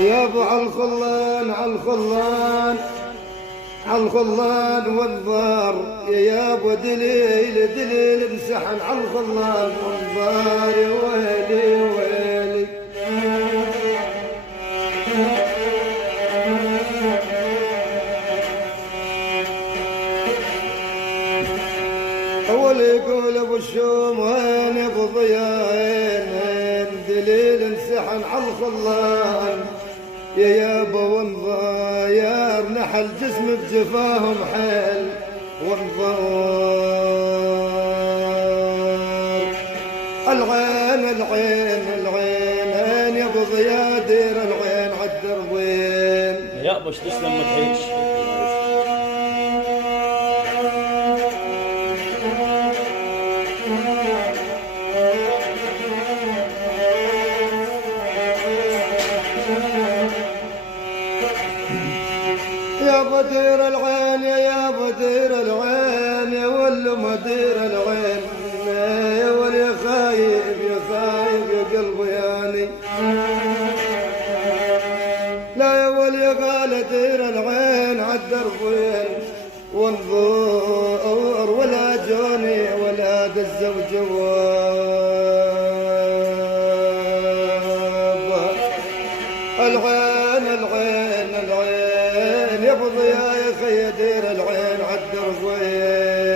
يا ابو عالخلان عالخلان عالخلان والضار يا ابو دليل دليل انسحن عالخلان والضار يا ويلي ويلي. اول يقول ابو الشوم وين ابو ضياء دليل انسحن عالخلان يا يابا وانضاير نحل جسم بجفاهم حيل وانضار. العين العين العين يا ابو ضياء دير العين عالدربين يا باش تسلم ما تعيش. يا بدير العين يا بدير العين يا ولو مدير العين يا ول يا خايب يا خايب يا قلبي ياني. لا يا ول يا غالة دير العين عالدربين وانظر ولا جوني ولا دز وجواب. العين العين العين يا ابو ضياء يا خي دير العين عالدربين.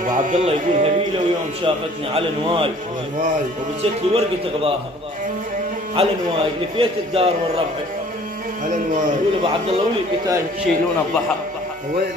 ابو عبد الله يقول هبيله ويوم شافتني على نواي وبست لي ورقه غضاها على نواي لفيت الدار والربع على نواي. يقول ابو عبد الله ولي القتال يشيلون الضحى وين